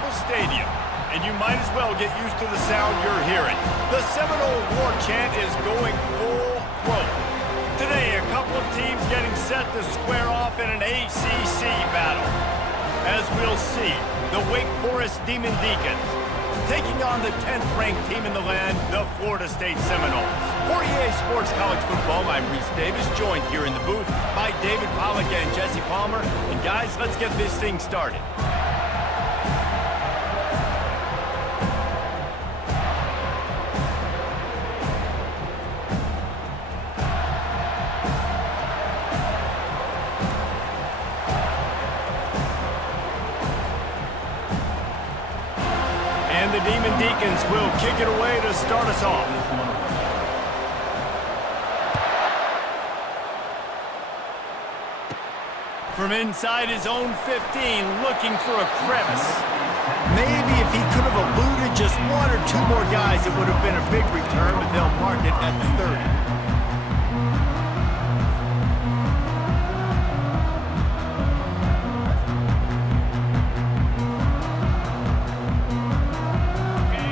Campbell Stadium, and you might as well get used to the sound you're hearing. The Seminole War chant is going full throat. Today, a couple of teams getting set to square off in an ACC battle. As we'll see, the Wake Forest Demon Deacons taking on the 10th-ranked team in the land, the Florida State Seminoles. For EA Sports College Football, I'm Reese Davis, joined here in the booth by David Pollack and Jesse Palmer. And guys, let's get this thing started. And the Demon Deacons will kick it away to start us off. From inside his own 15, looking for a crevice. Maybe if he could have eluded just one or two more guys, it would have been a big return, but they'll mark it at the 30.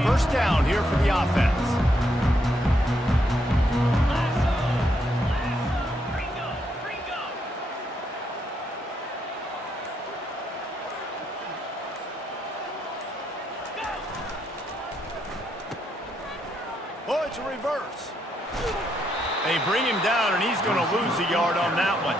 First down here for the offense. Oh, it's a reverse. They bring him down, and he's going to lose a yard on that one.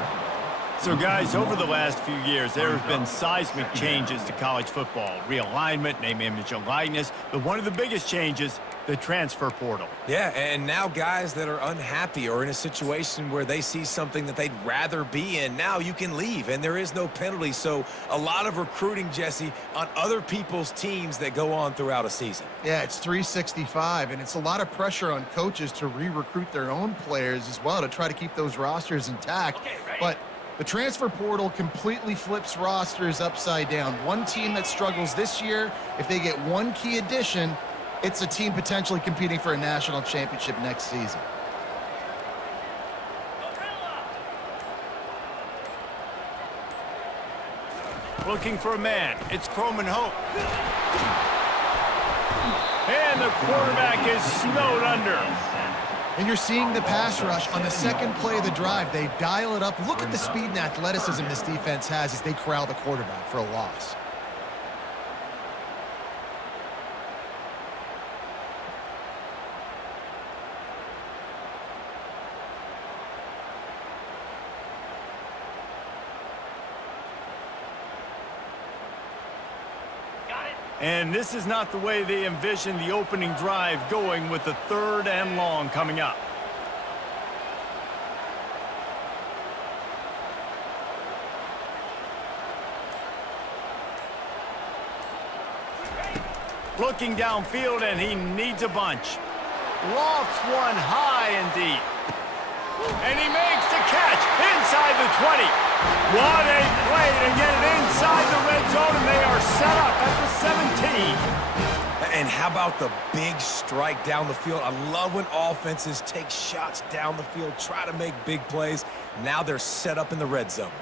So, guys, over the last few years, there have been seismic changes to college football. Realignment, name, image, and likeness. But one of the biggest changes, the transfer portal. Yeah, and now guys that are unhappy or in a situation where they see something that they'd rather be in, now you can leave, and there is no penalty. So a lot of recruiting, Jesse, on other people's teams that go on throughout a season. Yeah, it's 365, and it's a lot of pressure on coaches to re-recruit their own players as well to try to keep those rosters intact. But the transfer portal completely flips rosters upside down. One team that struggles this year, if they get one key addition, it's a team potentially competing for a national championship next season. Looking for a man. It's Croman Hope. And the quarterback is snowed under. And you're seeing the pass rush on the second play of the drive. They dial it up. Look at the speed and athleticism this defense has as they corral the quarterback for a loss. And this is not the way they envisioned the opening drive going, with the 3rd and long coming up. Looking downfield, and he needs a bunch. Lofts one high and deep. And he makes the catch inside the 20. What a play to get it inside the red zone, and they are set up at the 17. And how about the big strike down the field? I love when offenses take shots down the field, try to make big plays. Now they're set up in the red zone.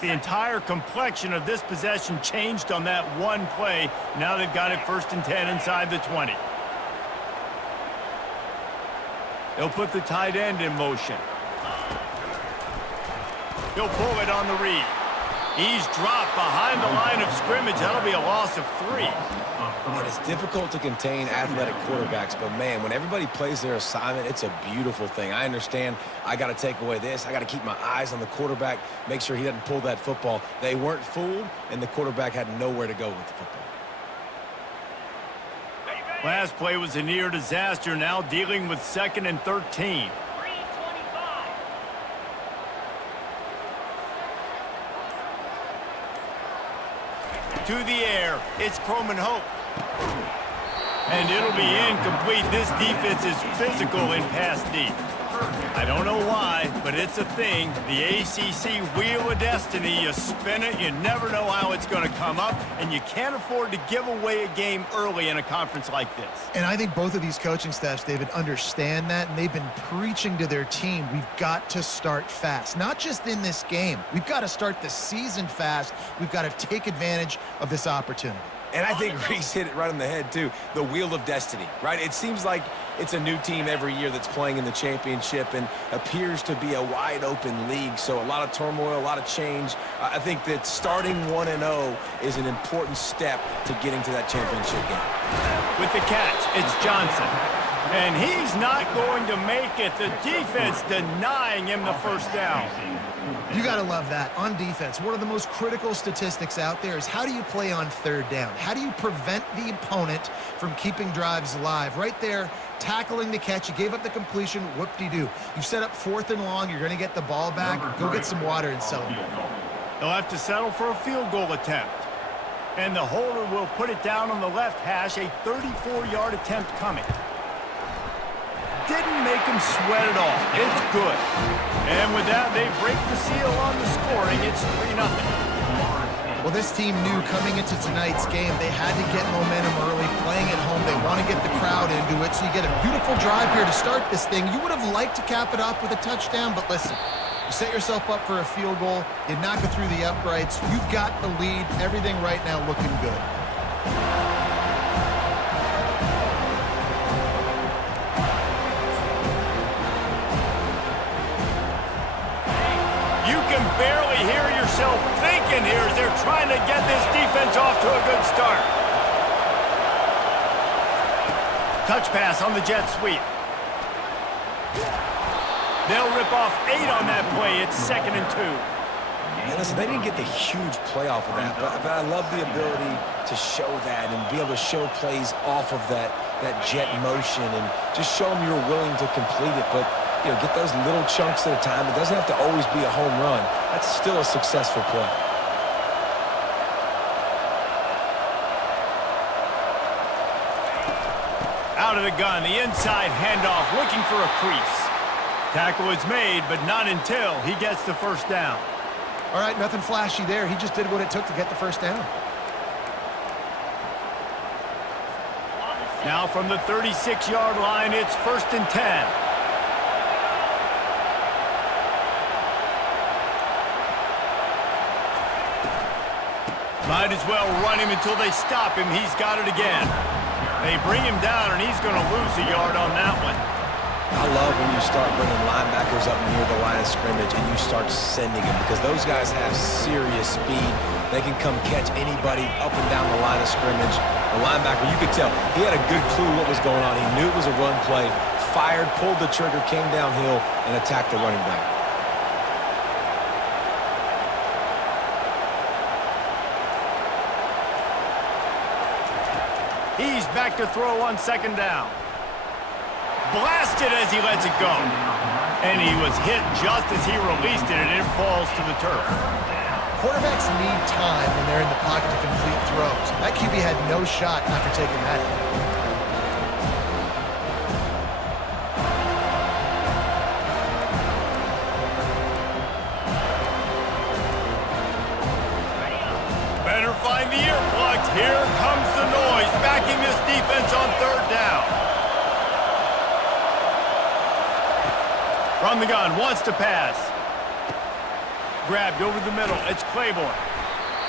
The entire complexion of this possession changed on that one play. Now they've got it 1st and 10 inside the 20. They'll put the tight end in motion. He'll pull it on the read. He's dropped behind the line of scrimmage. That'll be a loss of 3. And it's difficult to contain athletic quarterbacks, but man, when everybody plays their assignment, it's a beautiful thing. I understand I got to take away this. I got to keep my eyes on the quarterback, make sure he doesn't pull that football. They weren't fooled, and the quarterback had nowhere to go with the football. Last play was a near disaster, now dealing with 2nd and 13. To the air, it's Croman Hope. And it'll be incomplete. This defense is physical in pass deep. I don't know why, but it's a thing. The ACC Wheel of Destiny, you spin it, you never know how it's going to come up, and you can't afford to give away a game early in a conference like this. And I think both of these coaching staffs, David, understand that, and they've been preaching to their team, we've got to start fast. Not just in this game. We've got to start the season fast. We've got to take advantage of this opportunity. And I think Reese hit it right on the head, too. The Wheel of Destiny, right? It seems like it's a new team every year that's playing in the championship and appears to be a wide-open league. So a lot of turmoil, a lot of change. I think that starting 1-0 is an important step to getting to that championship game. With the catch, it's Johnson. And he's not going to make it. The defense denying him the first down. You got to love that. On defense, one of the most critical statistics out there is how do you play on third down? How do you prevent the opponent from keeping drives alive? Right there, tackling the catch. You gave up the completion. Whoop-de-doo. You've set up 4th and long. You're going to get the ball back. Go get some water and celebrate. They'll have to settle for a field goal attempt. And the holder will put it down on the left hash, a 34-yard attempt coming. Didn't make him sweat at all. It's good. And with that, they break the seal on the scoring. It's 3-0. Well, this team knew coming into tonight's game they had to get momentum early, playing at home. They want to get the crowd into it, so you get a beautiful drive here to start this thing. You would have liked to cap it off with a touchdown, but listen, you set yourself up for a field goal. You knock it through the uprights. You've got the lead. Everything right now looking good. Barely hear yourself thinking here as they're trying to get this defense off to a good start. Touch pass on the jet sweep. They'll rip off 8 on that play. It's 2nd and 2. And listen, they didn't get the huge play off of that, but I love the ability to show that and be able to show plays off of that jet motion and just show them you're willing to complete it. But you know, get those little chunks at a time. It doesn't have to always be a home run. That's still a successful play. Out of the gun, the inside handoff, looking for a crease. Tackle is made, but not until he gets the first down. All right, nothing flashy there. He just did what it took to get the first down. Now from the 36-yard line, it's 1st and 10. Might as well run him until they stop him. He's got it again. They bring him down, and he's going to lose a yard on that one. I love when you start bringing linebackers up near the line of scrimmage and you start sending them because those guys have serious speed. They can come catch anybody up and down the line of scrimmage. The linebacker, you could tell, he had a good clue what was going on. He knew it was a run play, fired, pulled the trigger, came downhill, and attacked the running back. He's back to throw on 2nd down. Blasted as he lets it go. And he was hit just as he released it, and it falls to the turf. Quarterbacks need time when they're in the pocket to complete throws. That QB had no shot after taking that hit. Find the earplugs. Here comes the noise, backing this defense on 3rd down. From the gun, wants to pass. Grabbed over the middle. It's Claiborne.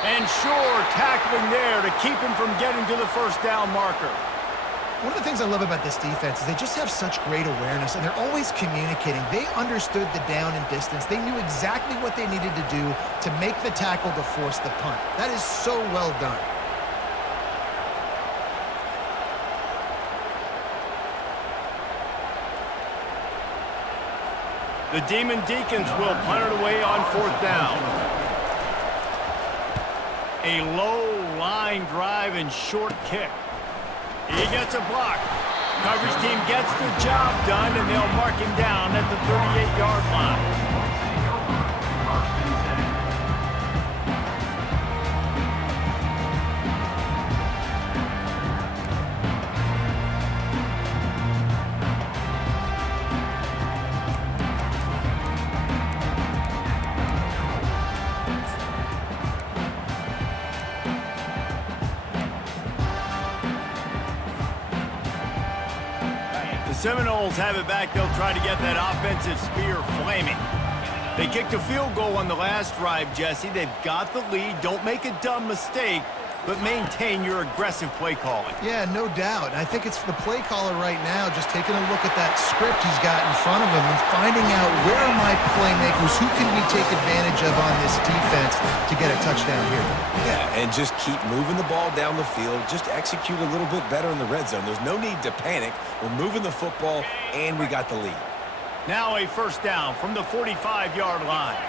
And Shore tackling there to keep him from getting to the first down marker. One of the things I love about this defense is they just have such great awareness, and they're always communicating. They understood the down and distance. They knew exactly what they needed to do to make the tackle to force the punt. That is so well done. The Demon Deacons will punt it away on 4th down. A low line drive and short kick. He gets a block. Coverage team gets the job done, and they'll mark him down at the 38-yard line. Seminoles have it back. They'll try to get that offensive spear flaming. They kicked a field goal on the last drive, Jesse. They've got the lead. Don't make a dumb mistake, but maintain your aggressive play calling. Yeah, no doubt. I think it's the play caller right now just taking a look at that script he's got in front of him and finding out where are my playmakers, who can we take advantage of on this defense to get a touchdown here. Yeah, and just keep moving the ball down the field. Just execute a little bit better in the red zone. There's no need to panic. We're moving the football, and we got the lead. Now a first down from the 45-yard line.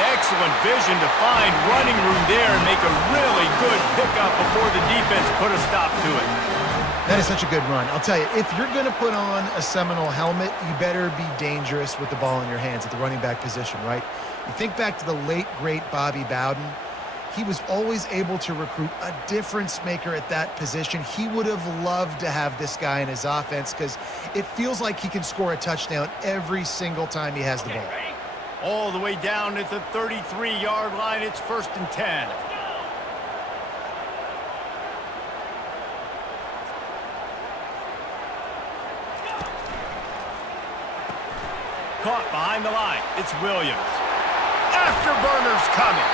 Excellent vision to find running room there and make a really good pickup before the defense put a stop to it. That is such a good run. I'll tell you, if you're going to put on a Seminole helmet, you better be dangerous with the ball in your hands at the running back position, right? You think back to the late, great Bobby Bowden. He was always able to recruit a difference maker at that position. He would have loved to have this guy in his offense because it feels like he can score a touchdown every single time he has the ball. All the way down at the 33-yard line, it's 1st and 10. Caught behind the line, it's Williams. Afterburner's coming.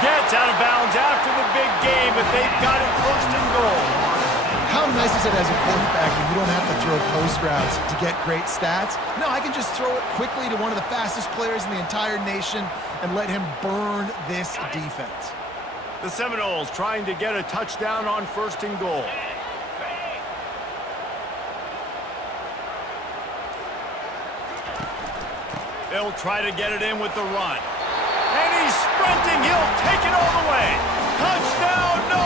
Gets out of bounds after the big game, but they've got it 1st and goal. How nice is it as a quarterback when you don't have to throw post routes to get great stats? No, I can just throw it quickly to one of the fastest players in the entire nation and let him burn this defense. The Seminoles trying to get a touchdown on 1st and goal. They'll try to get it in with the run. And he's sprinting. He'll take it all the way. Touchdown, no!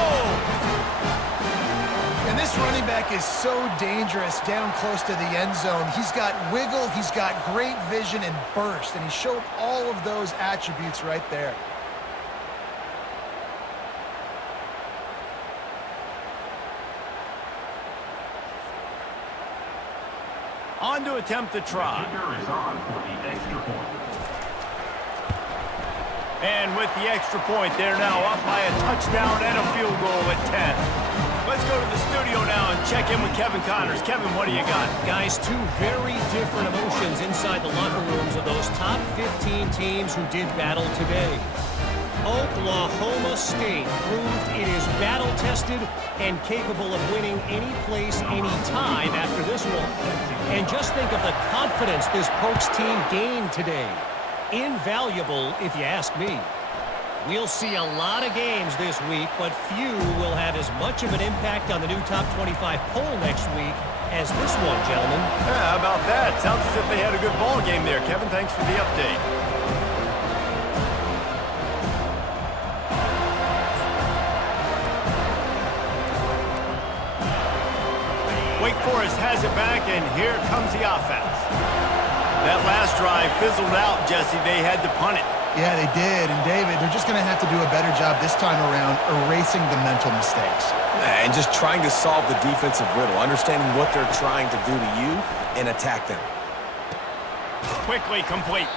And this running back is so dangerous down close to the end zone. He's got wiggle, he's got great vision and burst, and he showed all of those attributes right there. On to attempt the try. And with the extra point, they're now up by a touchdown and a field goal at 10. Let's go to the studio now and check in with Kevin Connors. Kevin, what do you got? Guys, two very different emotions inside the locker rooms of those top 15 teams who did battle today. Oklahoma State proved it is battle-tested and capable of winning any place, any time after this one. And just think of the confidence this Pokes team gained today. Invaluable, if you ask me. We'll see a lot of games this week, but few will have as much of an impact on the new top 25 poll next week as this one, gentlemen. Yeah, how about that? Sounds as if they had a good ball game there. Kevin, thanks for the update. Wake Forest has it back, and here comes the offense. That last drive fizzled out, Jesse. They had to punt it. Yeah, they did. And, David, they're just going to have to do a better job this time around erasing the mental mistakes. And just trying to solve the defensive riddle, understanding what they're trying to do to you and attack them. Quickly complete.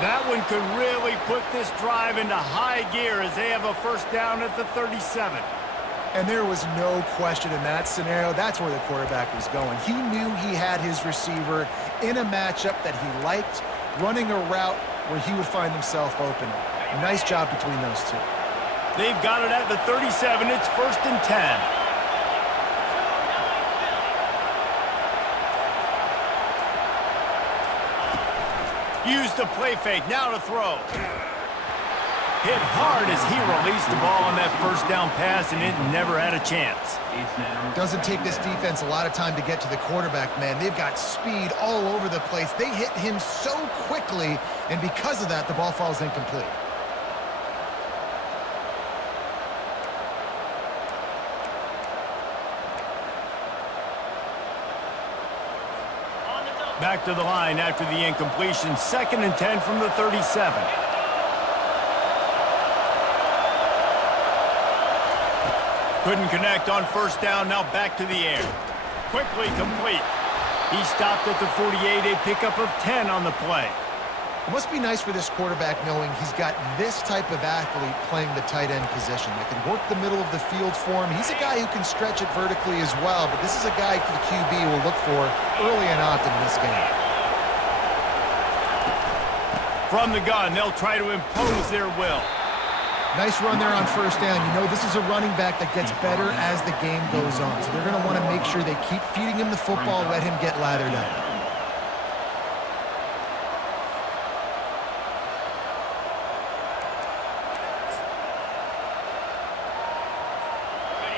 That one could really put this drive into high gear as they have a first down at the 37. And there was no question in that scenario. That's where the quarterback was going. He knew he had his receiver in a matchup that he liked, running a route where he would find himself open. Nice job between those two. They've got it at the 37. It's 1st and 10. Use the play fake. Now to throw. Hit hard as he released the ball on that first down pass, and it never had a chance. Doesn't take this defense a lot of time to get to the quarterback, man. They've got speed all over the place. They hit him so quickly, and because of that, the ball falls incomplete. Back to the line after the incompletion. 2nd and 10 from the 37. Couldn't connect on first down. Now back to the air. Quickly complete. He stopped at the 48, a pickup of 10 on the play. It must be nice for this quarterback knowing he's got this type of athlete playing the tight end position that can work the middle of the field for him. He's a guy who can stretch it vertically as well, but this is a guy the QB will look for early and often in this game. From the gun, they'll try to impose their will. Nice run there on first down. You know this is a running back that gets better as the game goes on, so they're going to want to make sure they keep feeding him the football, let him get lathered up.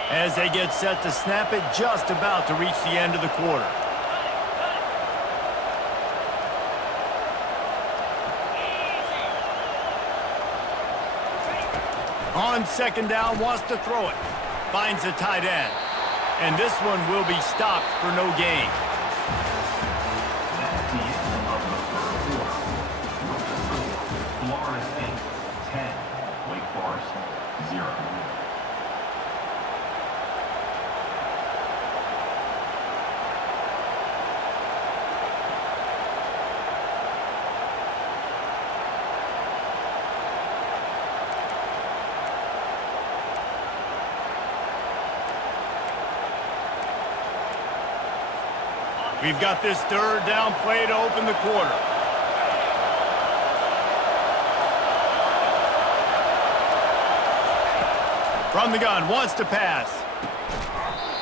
As they get set to snap it, just about to reach the end of the quarter. On second down, wants to throw it. Finds the tight end. And this one will be stopped for no gain. That's the end of the first quarter. Florida State 10, Wake Forest 0. We've got this third down play to open the quarter. From the gun, wants to pass.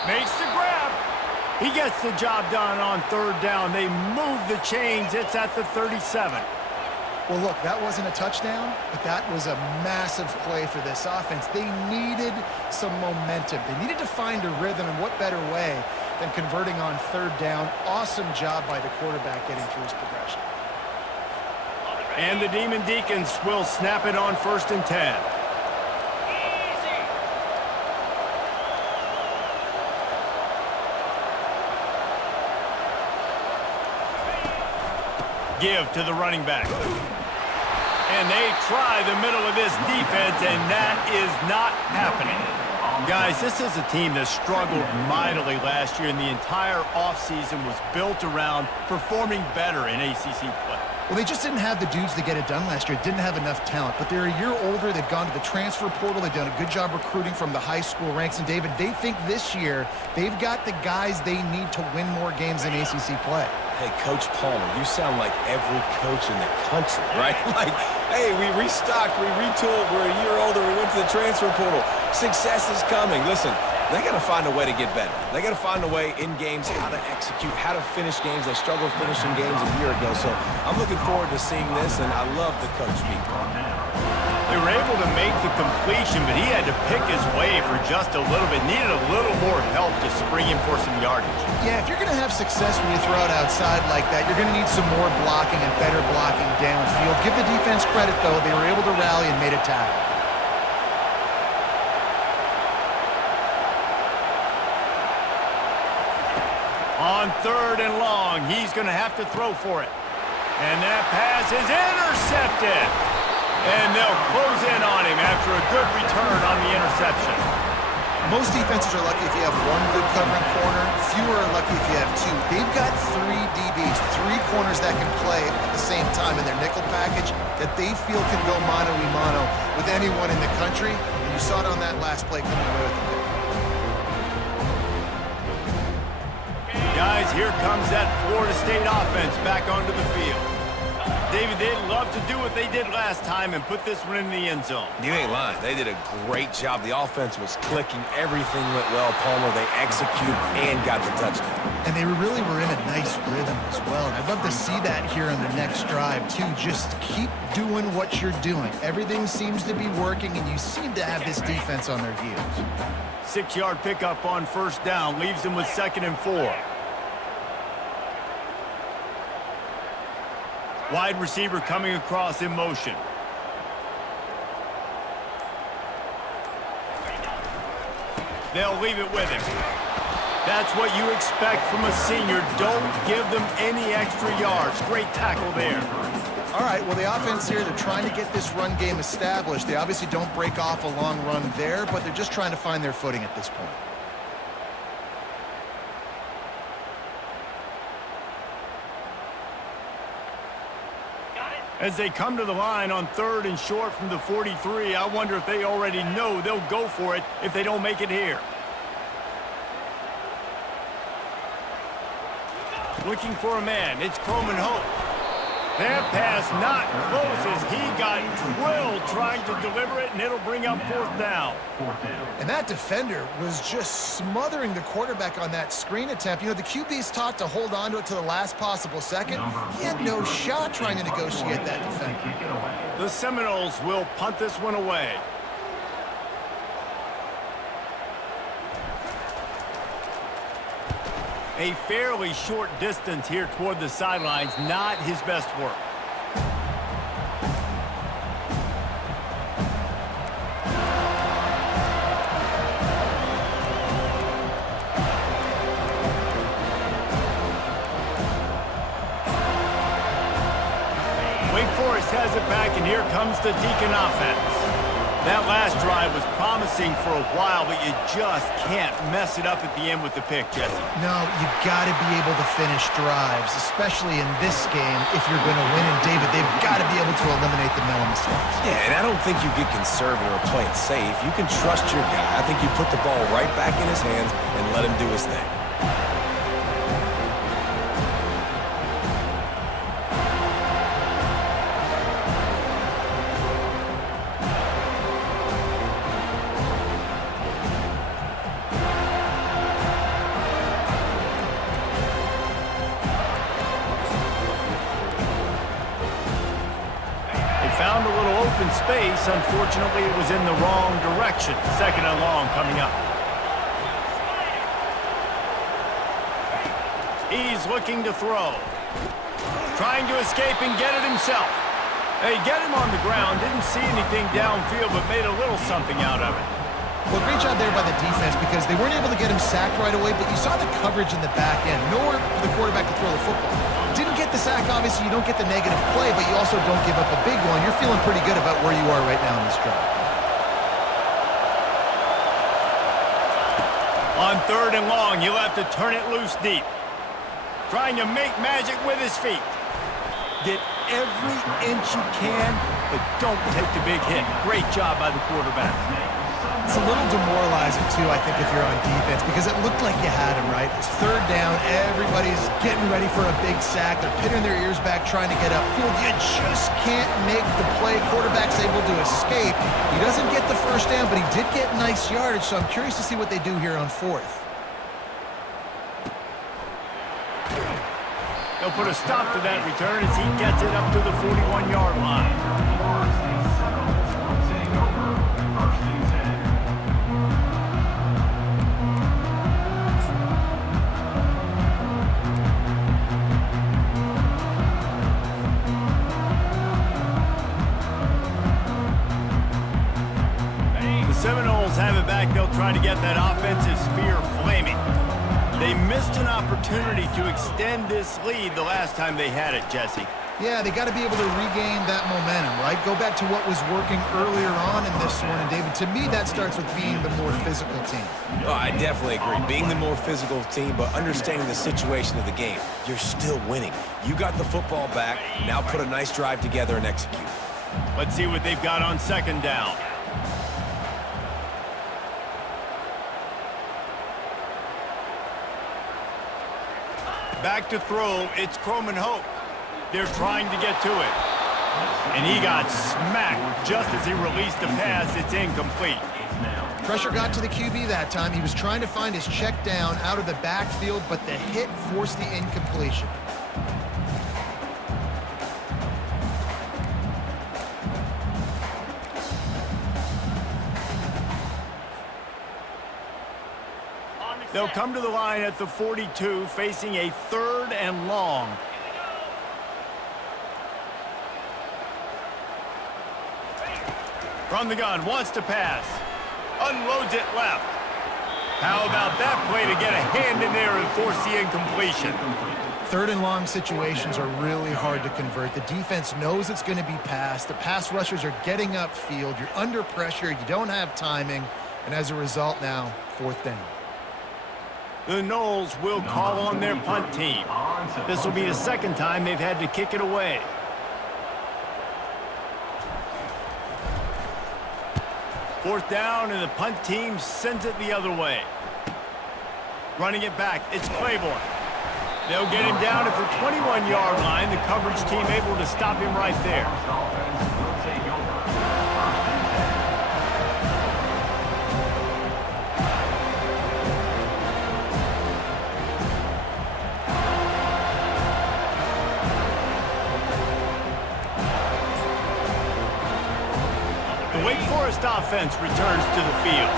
Makes the grab. He gets the job done on third down. They move the chains. It's at the 37. Well, look, that wasn't a touchdown, but that was a massive play for this offense. They needed some momentum. They needed to find a rhythm, and what better way than converting on third down. Awesome job by the quarterback getting through his progression. And the Demon Deacons will snap it on 1st and 10. Give to the running back. And they try the middle of this defense, and that is not happening. Guys, this is a team that struggled mightily last year, and the entire offseason was built around performing better in ACC play. Well, they just didn't have the dudes to get it done last year. Didn't have enough talent, but they're a year older. They've gone to the transfer portal. They've done a good job recruiting from the high school ranks. And, David, they think this year they've got the guys they need to win more games in ACC play. Hey, Coach Palmer, you sound like every coach in the country, right? Like, hey, we restocked, we retooled, we're a year older, we went to the transfer portal. Success is coming. Listen, they got to find a way to get better. They got to find a way in games how to execute, how to finish games. They struggled finishing games a year ago, so I'm looking forward to seeing this, and I love the coach speak. They were able to make the completion, but he had to pick his way for just a little bit. Needed a little more help to spring him for some yardage. Yeah, if you're going to have success when you throw it outside like that, you're going to need some more blocking and better blocking downfield. Give the defense credit, though. They were able to rally and made a tackle. On 3rd and long, he's going to have to throw for it. And that pass is intercepted. And they'll close in on him after a good return on the interception. Most defenses are lucky if you have one good covering corner. Fewer are lucky if you have two. They've got 3 DBs, 3 corners that can play at the same time in their nickel package that they feel can go mano-a-mano with anyone in the country. And you saw it on that last play coming away with the pick. Guys, here comes that Florida State offense back onto the field. David, they'd love to do what they did last time and put this one in the end zone. You ain't lying. They did a great job. The offense was clicking. Everything went well, Palmer. They executed and got the touchdown. And they really were in a nice rhythm as well. And I'd love to see that here on the next drive, too. Just keep doing what you're doing. Everything seems to be working, and you seem to have this defense on their heels. 6-yard pickup on 1st down. Leaves them with 2nd and 4. Wide receiver coming across in motion. They'll leave it with him. That's what you expect from a senior. Don't give them any extra yards. Great tackle there. All right, well, the offense here, they're trying to get this run game established. They obviously don't break off a long run there, but they're just trying to find their footing at this point. As they come to the line on 3rd and short from the 43, I wonder if they already know they'll go for it if they don't make it here. Looking for a man. It's Croman Hope. That pass not close as he got drilled trying to deliver it, and it'll bring up 4th down. And that defender was just smothering the quarterback on that screen attempt. You know, the QB's taught to hold on to it to the last possible second. He had no shot trying to negotiate that defender. The Seminoles will punt this one away. A fairly short distance here toward the sidelines, not his best work. Wake Forest has it back, and here comes the Deacon offense. That last drive was promising for a while, but you just can't mess it up at the end with the pick, Jesse. No, you got to be able to finish drives, especially in this game if you're going to win. And David, they've got to be able to eliminate the mental mistakes. Yeah, and I don't think you get conservative or play it safe. You can trust your guy. I think you put the ball right back in his hands and let him do his thing. Found a little open space. Unfortunately, it was in the wrong direction. 2nd and long coming up. He's looking to throw. Trying to escape and get it himself. They get him on the ground. Didn't see anything downfield, but made a little something out of it. Well, great job there by the defense because they weren't able to get him sacked right away, but you saw the coverage in the back end. Nowhere for the quarterback to throw the football. Didn't get the sack, obviously. You don't get the negative play, but you also don't give up a big one. You're feeling pretty good about where you are right now in this drive. On 3rd and long, you'll have to turn it loose deep. Trying to make magic with his feet. Get every inch you can, but don't take the big hit. Great job by the quarterback. It's a little demoralizing, too, I think, if you're on defense, because it looked like you had him, right? It's 3rd down. Everybody's getting ready for a big sack. They're pinning their ears back, trying to get upfield. You just can't make the play. Quarterback's able to escape. He doesn't get the 1st down, but he did get nice yardage, so I'm curious to see what they do here on 4th. They'll put a stop to that return as he gets it up to the 41-yard line. Seminoles have it back. They'll try to get that offensive spear flaming. They missed an opportunity to extend this lead the last time they had it, Jesse. Yeah, they got to be able to regain that momentum, right? Go back to what was working earlier on in this one. And, David, to me, that starts with being the more physical team. Oh, I definitely agree. Being the more physical team, but understanding the situation of the game. You're still winning. You got the football back. Now put a nice drive together and execute. Let's see what they've got on 2nd down. Back to throw, it's Croman Hope. They're trying to get to it. And he got smacked just as he released the pass. It's incomplete. Pressure got to the QB that time. He was trying to find his check down out of the backfield, but the hit forced the incompletion. They'll come to the line at the 42, facing a 3rd and long. From the gun, wants to pass. Unloads it left. How about that play to get a hand in there and force the incompletion? 3rd and long situations are really hard to convert. The defense knows it's going to be passed. The pass rushers are getting upfield. You're under pressure. You don't have timing. And as a result now, 4th down. The Noles will call on their punt team. This will be the 2nd time they've had to kick it away. Fourth down, and the punt team sends it the other way. Running it back, it's Claiborne. They'll get him down at the 21-yard line. The coverage team able to stop him right there. Will take over. The Wake Forest offense returns to the field.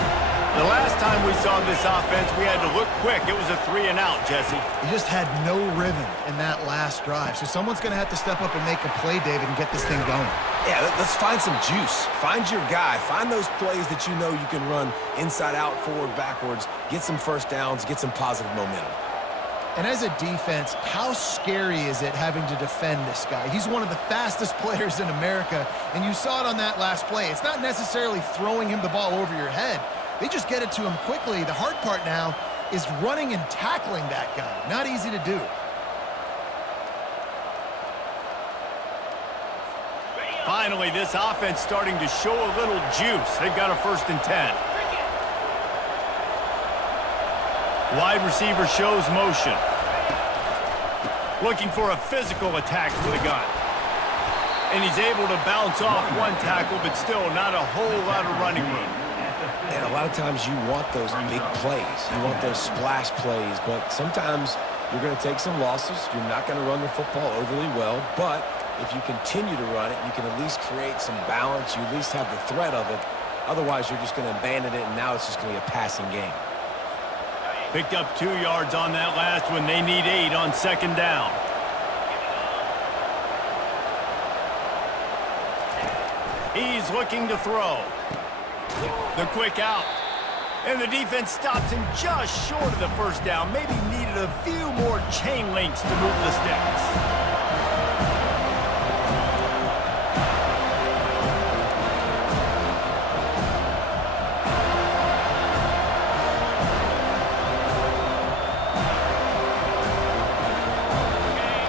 The last time we saw this offense, we had to look quick. It was a 3-and-out, Jesse. He just had no rhythm in that last drive. So someone's going to have to step up and make a play, David, and get this thing going. Yeah, let's find some juice. Find your guy. Find those plays that you know you can run inside out, forward, backwards. Get some first downs. Get some positive momentum. And as a defense, how scary is it having to defend this guy? He's one of the fastest players in America, and you saw it on that last play. It's not necessarily throwing him the ball over your head. They just get it to him quickly. The hard part now is running and tackling that guy. Not easy to do. Finally, this offense starting to show a little juice. They've got a 1st and 10. Wide receiver shows motion. Looking for a physical attack with a gun. And he's able to bounce off one tackle, but still not a whole lot of running room. And a lot of times you want those big plays. You want those splash plays, but sometimes you're going to take some losses. You're not going to run the football overly well, but if you continue to run it, you can at least create some balance. You at least have the threat of it. Otherwise, you're just going to abandon it, and now it's just going to be a passing game. Picked up 2 yards on that last one. They need 8 on 2nd down. He's looking to throw. The quick out. And the defense stops him just short of the 1st down. Maybe needed a few more chain links to move the sticks.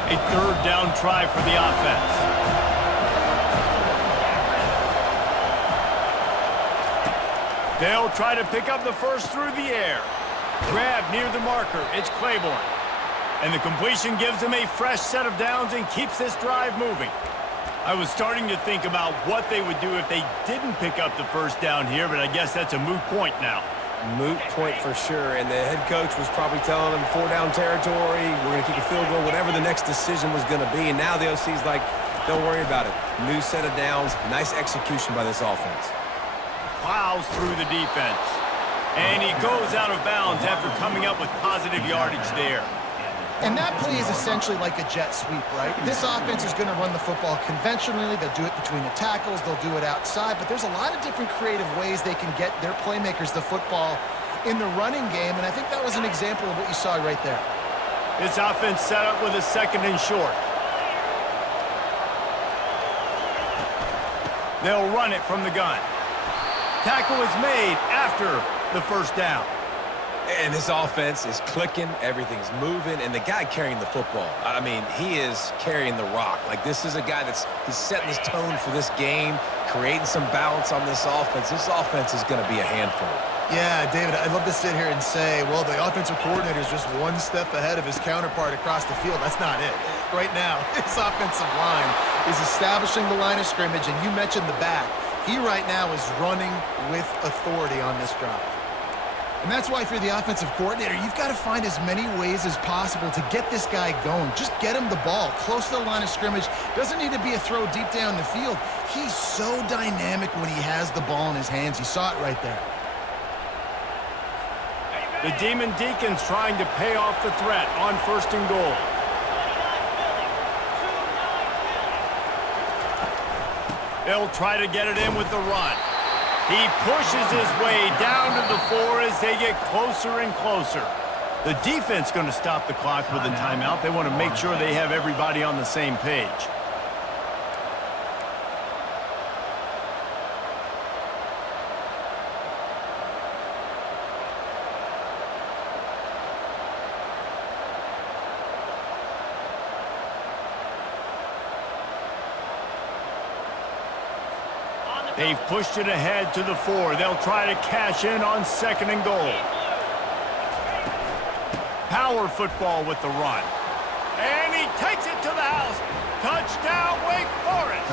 A 3rd down try for the offense. They'll try to pick up the first through the air. Grab near the marker. It's Claiborne. And the completion gives them a fresh set of downs and keeps this drive moving. I was starting to think about what they would do if they didn't pick up the 1st down here, but I guess that's a moot point now. Moot point for sure, and the head coach was probably telling them 4-down territory, we're going to kick a field goal, whatever the next decision was going to be, and now the OC's like, don't worry about it. New set of downs, nice execution by this offense. Plows through the defense. And he goes out of bounds after coming up with positive yardage there. And that play is essentially like a jet sweep, right? This offense is going to run the football conventionally. They'll do it between the tackles. They'll do it outside. But there's a lot of different creative ways they can get their playmakers the football in the running game. And I think that was an example of what you saw right there. This offense set up with a 2nd and short. They'll run it from the gun. Tackle is made after the 1st down. And this offense is clicking, everything's moving, and the guy carrying the football, I mean, he is carrying the rock. Like, this is a guy he's setting this tone for this game, creating some balance on this offense. This offense is going to be a handful. Yeah, David, I'd love to sit here and say, well, the offensive coordinator is just one step ahead of his counterpart across the field. That's not it. Right now, this offensive line is establishing the line of scrimmage, and you mentioned the back. He right now is running with authority on this drive. And that's why if you're the offensive coordinator, you've got to find as many ways as possible to get this guy going. Just get him the ball close to the line of scrimmage. Doesn't need to be a throw deep down the field. He's so dynamic when he has the ball in his hands. You saw it right there. The Demon Deacons trying to pay off the threat on 1st and goal. They'll try to get it in with the run. He pushes his way down to the 4 as they get closer and closer. The defense going to stop the clock with a timeout. They want to make sure they have everybody on the same page. They've pushed it ahead to the 4. They'll try to cash in on 2nd and goal. Power football with the run. And he takes it to the house. Touchdown, Wake Forest.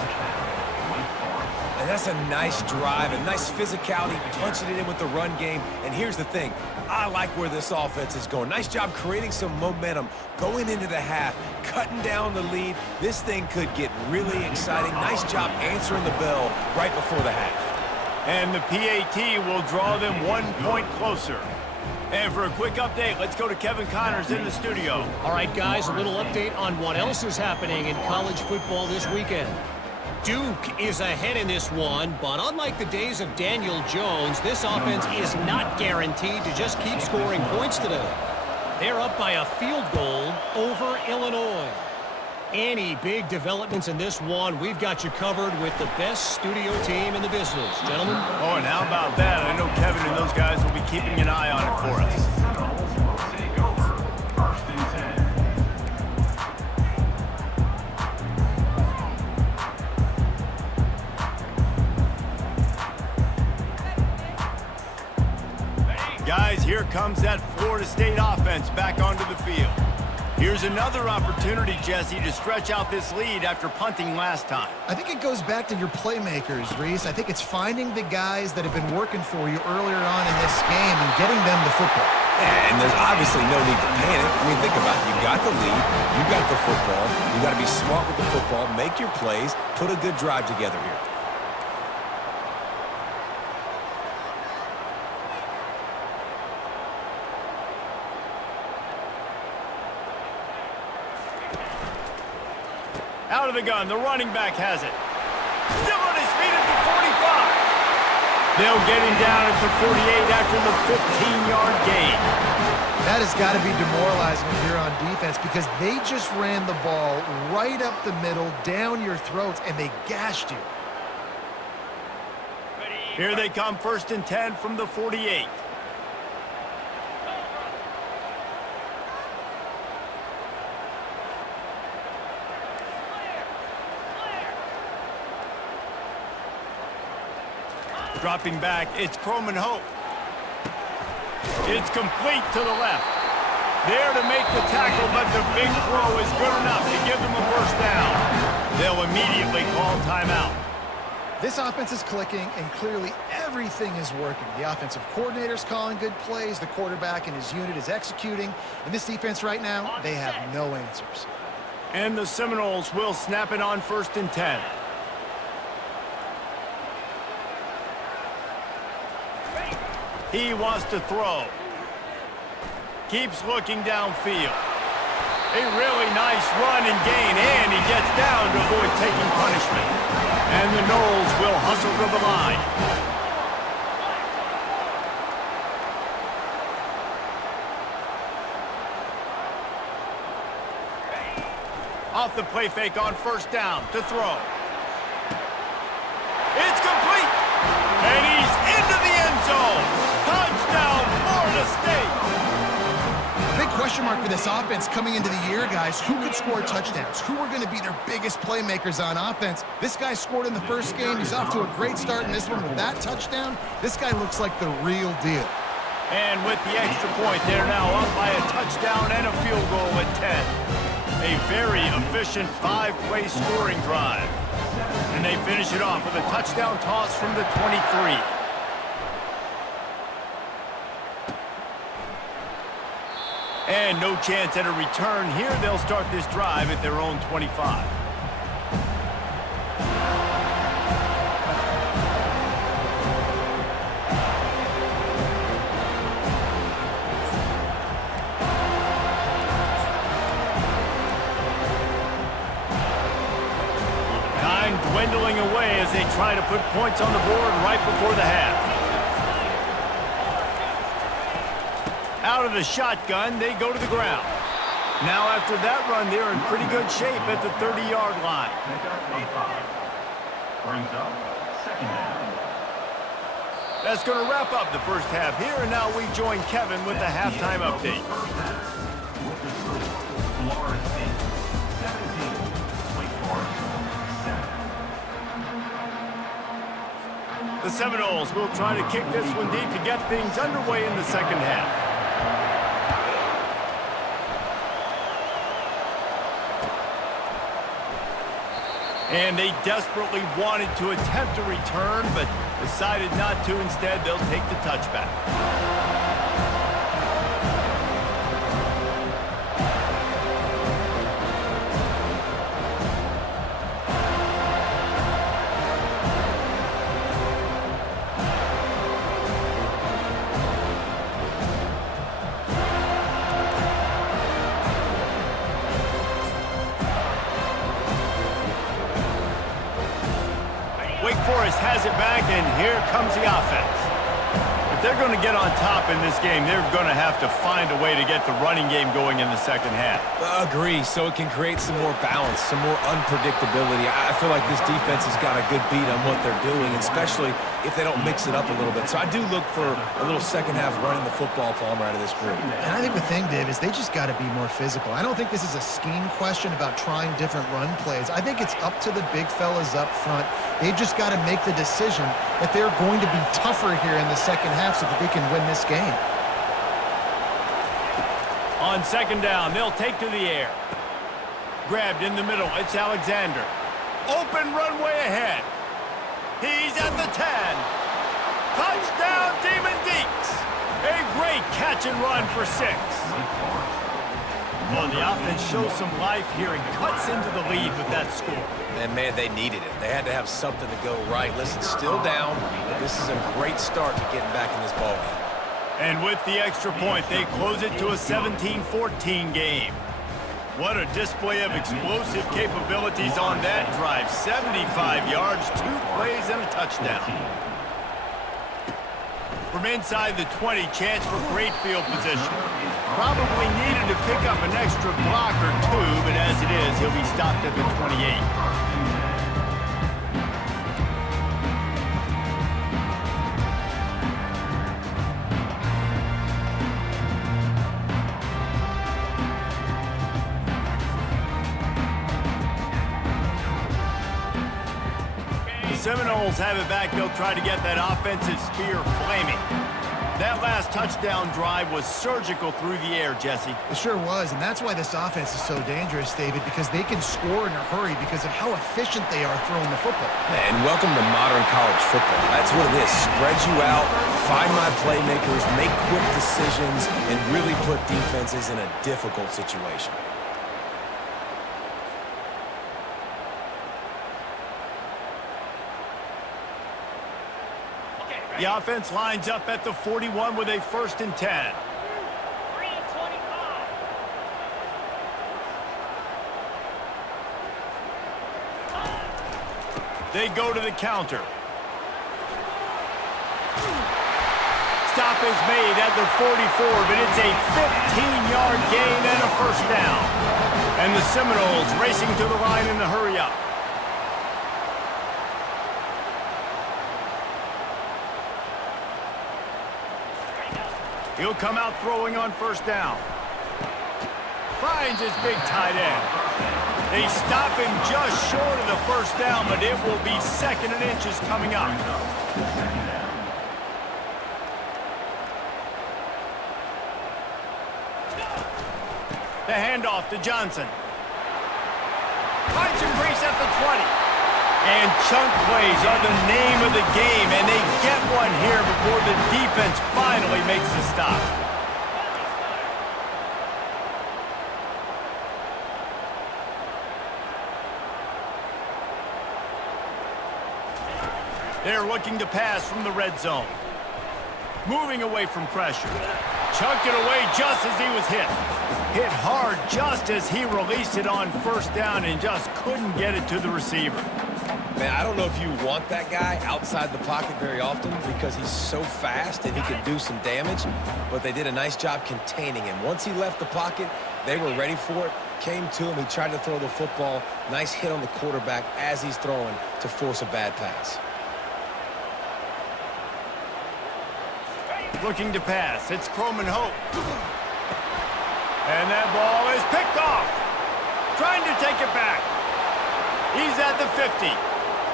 And that's a nice drive, a nice physicality, punching it in with the run game. And here's the thing. I like where this offense is going. Nice job creating some momentum, going into the half, cutting down the lead. This thing could get really exciting. Nice job answering the bell right before the half. And the PAT will draw them 1 point closer. And for a quick update, let's go to Kevin Connors in the studio. All right, guys, a little update on what else is happening in college football this weekend. Duke is ahead in this one, but unlike the days of Daniel Jones, this offense is not guaranteed to just keep scoring points today. They're up by a field goal over Illinois. Any big developments in this one, we've got you covered with the best studio team in the business. Gentlemen? Oh, and how about that? I know Kevin and those guys will be keeping an eye on it for us. Seminoles will take over 1st and 10. Guys, here comes that Florida State offense back onto the field. Here's another opportunity, Jesse, to stretch out this lead after punting last time. I think it goes back to your playmakers, Reese. I think it's finding the guys that have been working for you earlier on in this game and getting them the football. And there's obviously no need to panic. I mean, think about it. You got the lead. You got the football. You got to be smart with the football, make your plays, put a good drive together here. Out of the gun, the running back has it. Still on his feet at the 45. They'll get him down at the 48 after the 15-yard gain. That has got to be demoralizing if you're on defense because they just ran the ball right up the middle, down your throats, and they gashed you. Here they come, 1st and 10 from the 48. Dropping back, it's Croman Hope. It's complete to the left. There to make the tackle, but the big throw is good enough to give them a first down. They'll immediately call timeout. This offense is clicking, and clearly everything is working. The offensive coordinator's calling good plays. The quarterback and his unit is executing. And this defense right now, they have no answers. And the Seminoles will snap it on 1st and 10. He wants to throw. Keeps looking downfield. A really nice run and gain, and he gets down to avoid taking punishment. And the Noles will hustle to the line. Off the play fake on 1st down to throw. It's complete. And he's into the end zone. Touchdown, Florida State. A big question mark for this offense coming into the year, guys. Who could score touchdowns? Who are going to be their biggest playmakers on offense? This guy scored in the first game. He's off to a great start in this one with that touchdown. This guy looks like the real deal. And with the extra point, they're now up by a touchdown and a field goal at 10. A very efficient 5-play scoring drive. And they finish it off with a touchdown toss from the 23. And no chance at a return here. They'll start this drive at their own 25. Time dwindling away as they try to put points on the board right before the half. Out of the shotgun, they go to the ground. Now after that run, they're in pretty good shape at the 30-yard line. Brings up 2nd down. That's going to wrap up the first half here, and now we join Kevin with the halftime update. With the score, Florida State 17, Wake Forest 7. Seminoles will try to kick this one deep to get things underway in the second half. And they desperately wanted to attempt a return, but decided not to. Instead, they'll take the touchback. Forrest has it back, and here comes the offense. If they're going to get on top in this game, they're going to have to find a way to get the running game going in the second half. Agree, so it can create some more balance, some more unpredictability. I feel like this defense has got a good beat on what they're doing, especially if they don't mix it up a little bit. So I do look for a little second half running the football Palmer out of this group. And I think the thing, Dave, is they just got to be more physical. I don't think this is a scheme question about trying different run plays. I think it's up to the big fellas up front. They've just got to make the decision that they're going to be tougher here in the second half so that they can win this game. On second down, they'll take to the air. Grabbed in the middle, it's Alexander. Open runway ahead. He's at the 10. Touchdown, Demon Deeks. A great catch and run for 6. Well, the offense shows some life here and cuts into the lead with that score. And, man, they needed it. They had to have something to go right. Listen, still down, but this is a great start to getting back in this ballgame. And with the extra point, they close it to a 17-14 game. What a display of explosive capabilities on that drive. 75 yards, 2 plays, and a touchdown. From inside the 20, chance for great field position. Probably needed to pick up an extra block or 2, but as it is, he'll be stopped at the 28. Seminoles have it back. They'll try to get that offensive spear flaming. That last touchdown drive was surgical through the air, Jesse. It sure was, and that's why this offense is so dangerous, David, because they can score in a hurry because of how efficient they are throwing the football. And welcome to modern college football. That's what it is. Spread you out, find my playmakers, make quick decisions, and really put defenses in a difficult situation. The offense lines up at the 41 with a 1st and 10. They go to the counter. Stop is made at the 44, but it's a 15-yard gain and a 1st down. And the Seminoles racing to the line in the hurry-up. He'll come out throwing on 1st down. Finds his big tight end. They stop him just short of the 1st down, but it will be 2nd and inches coming up. The handoff to Johnson. Finds Increase at the 20. And chunk plays are the name of the game, and they get one here before the defense finally makes the stop. They're looking to pass from the red zone. Moving away from pressure. Chunked it away just as he was hit. Hit hard just as he released it on 1st down and just couldn't get it to the receiver. Man, I don't know if you want that guy outside the pocket very often because he's so fast and he can do some damage, but they did a nice job containing him. Once he left the pocket, they were ready for it, came to him, he tried to throw the football. Nice hit on the quarterback as he's throwing to force a bad pass. Looking to pass, it's Croman Hope. And that ball is picked off. Trying to take it back. He's at the 50.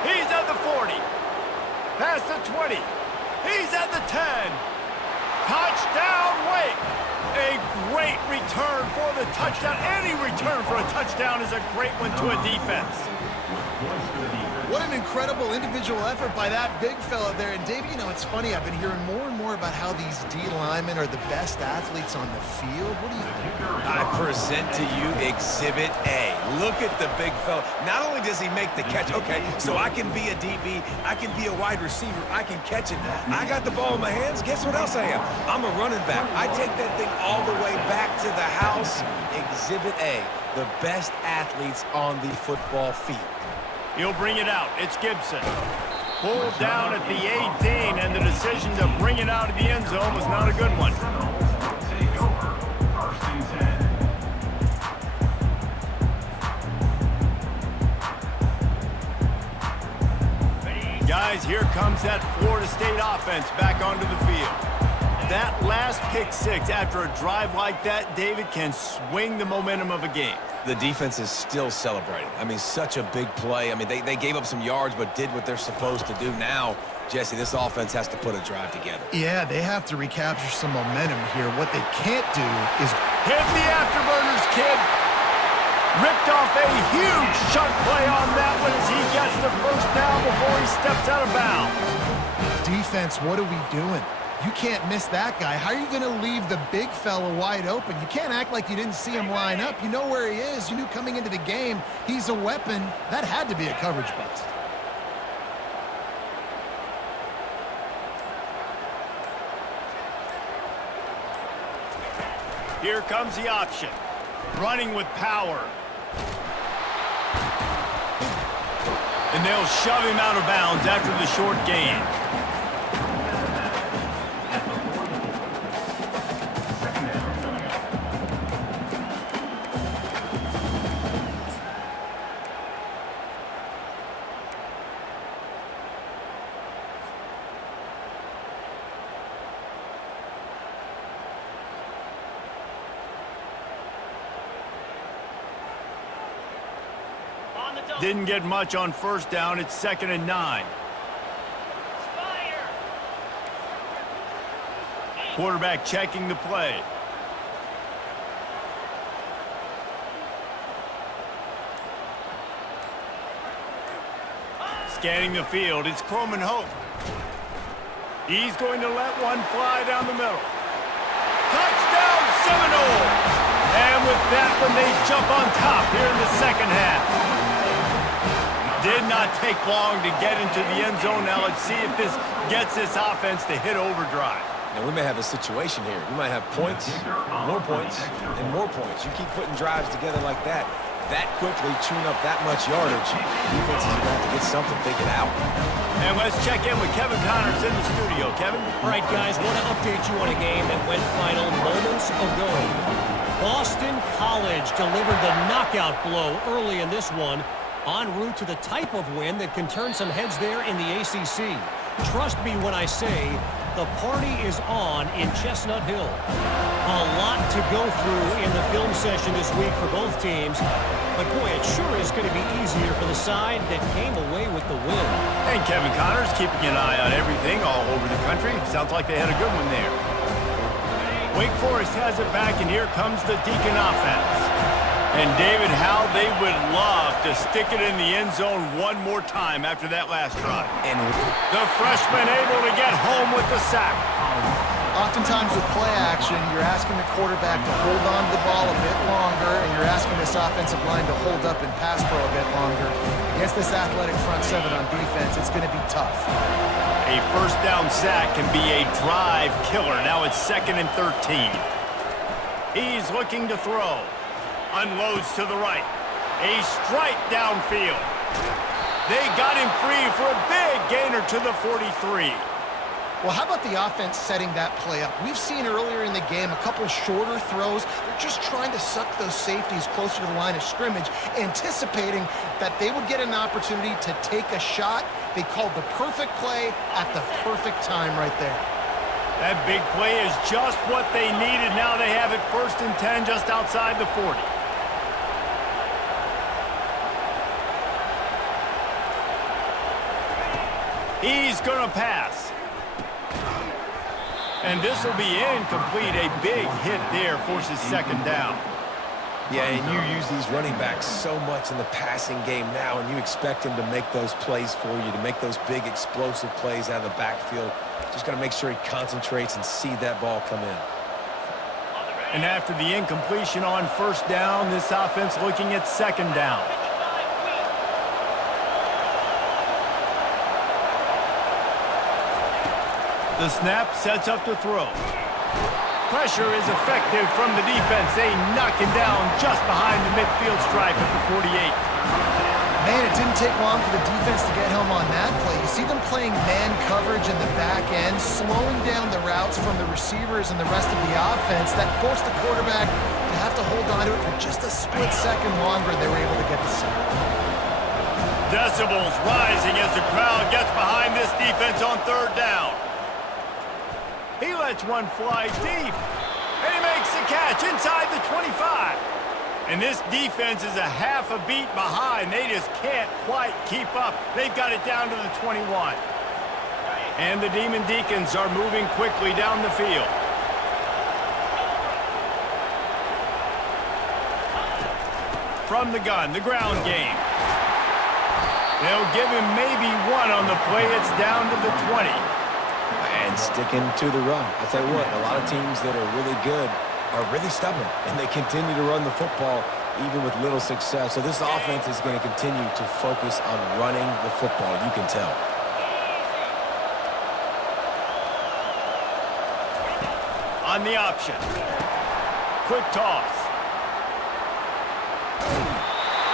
He's at the 40. Past the 20. He's at the 10. Touchdown, Wake. A great return for the touchdown. Any return for a touchdown is a great one to a defense. What an incredible individual effort by that big fella there. And Dave, you know, it's funny. I've been hearing more and more about how these D linemen are the best athletes on the field. What do you think? I present to you Exhibit A. Look at the big fella. Not only does he make the catch, okay, so I can be a DB, I can be a wide receiver, I can catch it. I got the ball in my hands. Guess what else I am? I'm a running back. I take that thing all the way back to the house. Exhibit A, the best athletes on the football field. He'll bring it out. It's Gibson. Pulled down at the 18, and the decision to bring it out of the end zone was not a good one. Take over. First and 10. Guys, here comes that Florida State offense back onto the field. That last pick six after a drive like that, David, can swing the momentum of a game. The defense is still celebrating. I mean, such a big play. I mean, they gave up some yards but did what they're supposed to do. Now, Jesse, this offense has to put a drive together. Yeah, they have to recapture some momentum here. What they can't do is hit the afterburners, kid. Ripped off a huge chunk play on that one as he gets the first down before he steps out of bounds. defense. What are we doing? You can't miss that guy. How are you going to leave the big fella wide open? You can't act like you didn't see him line up. You know where he is. You knew coming into the game he's a weapon. That had to be a coverage bust. Here comes the option. Running with power. And they'll shove him out of bounds after the short gain. Didn't get much on first down. It's 2nd and 9. Quarterback checking the play. Scanning the field. It's Croman Hope. He's going to let one fly down the middle. Touchdown Seminoles! And with that one, they jump on top here in the second half. Did not take long to get into the end zone. Now let's see if this gets this offense to hit overdrive. Now we may have a situation here. We might have points, more points, and more points. You keep putting drives together like that quickly, chewing up that much yardage, defenses are going to have to get something figured out. And let's check in with Kevin Connors in the studio. Kevin? All right, guys, want to update you on a game that went final moments ago. Boston College delivered the knockout blow early in this one, en route to the type of win that can turn some heads there in the ACC. Trust me when I say the party is on in Chestnut Hill. A lot to go through in the film session this week for both teams, but boy, it sure is going to be easier for the side that came away with the win. And Kevin Connors keeping an eye on everything all over the country. Sounds like they had a good one there. Wake Forest has it back, and here comes the Deacon offense. And David, how they would love to stick it in the end zone one more time after that last drive. And the freshman able to get home with the sack. Oftentimes with play action, you're asking the quarterback to hold on to the ball a bit longer, and you're asking this offensive line to hold up and pass pro a bit longer. Against this athletic front seven on defense, it's going to be tough. A first down sack can be a drive killer. Now it's 2nd and 13. He's looking to throw. Unloads to the right. A strike downfield. They got him free for a big gainer to the 43. Well, how about the offense setting that play up? We've seen earlier in the game a couple shorter throws. They're just trying to suck those safeties closer to the line of scrimmage, anticipating that they would get an opportunity to take a shot. They called the perfect play at the perfect time right there. That big play is just what they needed. Now they have it 1st and 10 just outside the 40. He's going to pass. And this will be incomplete. A big hit there forces second down. Yeah, and you use these running backs so much in the passing game now, and you expect him to make those plays for you, to make those big explosive plays out of the backfield. Just got to make sure he concentrates and see that ball come in. And after the incompletion on first down, this offense looking at second down. The snap sets up to throw. Pressure is effective from the defense. They knock him down just behind the midfield stripe at the 48. Man, it didn't take long for the defense to get home on that play. You see them playing man coverage in the back end, slowing down the routes from the receivers and the rest of the offense. That forced the quarterback to have to hold on to it for just a split second longer, and they were able to get the sack. Decibels rising as the crowd gets behind this defense on third down. He lets one fly deep, and he makes the catch inside the 25. And this defense is a half a beat behind. They just can't quite keep up. They've got it down to the 21. And the Demon Deacons are moving quickly down the field. From the gun, the ground game. They'll give him maybe one on the play. It's down to the 20. And sticking to the run. I'll tell you what, a lot of teams that are really good are really stubborn, and they continue to run the football even with little success. So this offense is going to continue to focus on running the football, you can tell. On the option. Quick toss.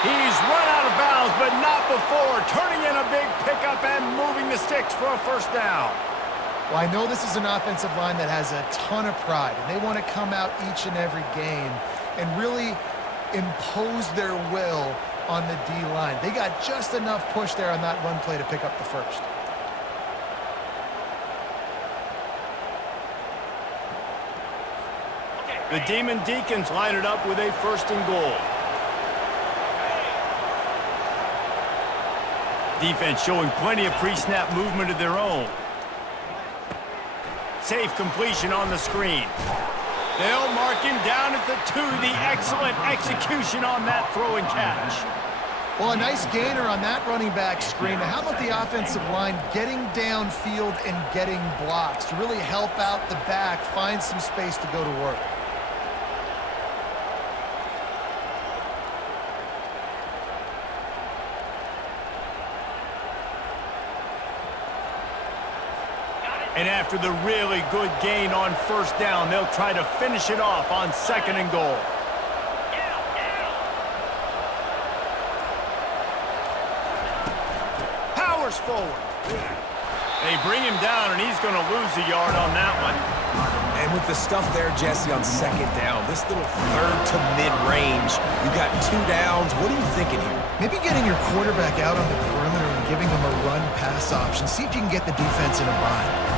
He's run out of bounds, but not before. Turning in a big pickup and moving the sticks for a first down. Well, I know this is an offensive line that has a ton of pride, and they want to come out each and every game and really impose their will on the D-line. They got just enough push there on that run play to pick up the first. The Demon Deacons line it up with a first and goal. Defense showing plenty of pre-snap movement of their own. Safe completion on the screen. They'll mark him down at the 2. The excellent execution on that throw and catch. Well, a nice gainer on that running back screen. Now, how about the offensive line getting downfield and getting blocks to really help out the back, find some space to go to work? And after the really good gain on first down, they'll try to finish it off on second and goal. Powers forward. They bring him down, and he's going to lose a yard on that one. And with the stuff there, Jesse, on second down, this little third to mid-range, you got 2 downs. What are you thinking here? Maybe getting your quarterback out on the perimeter and giving him a run-pass option. See if you can get the defense in a bind.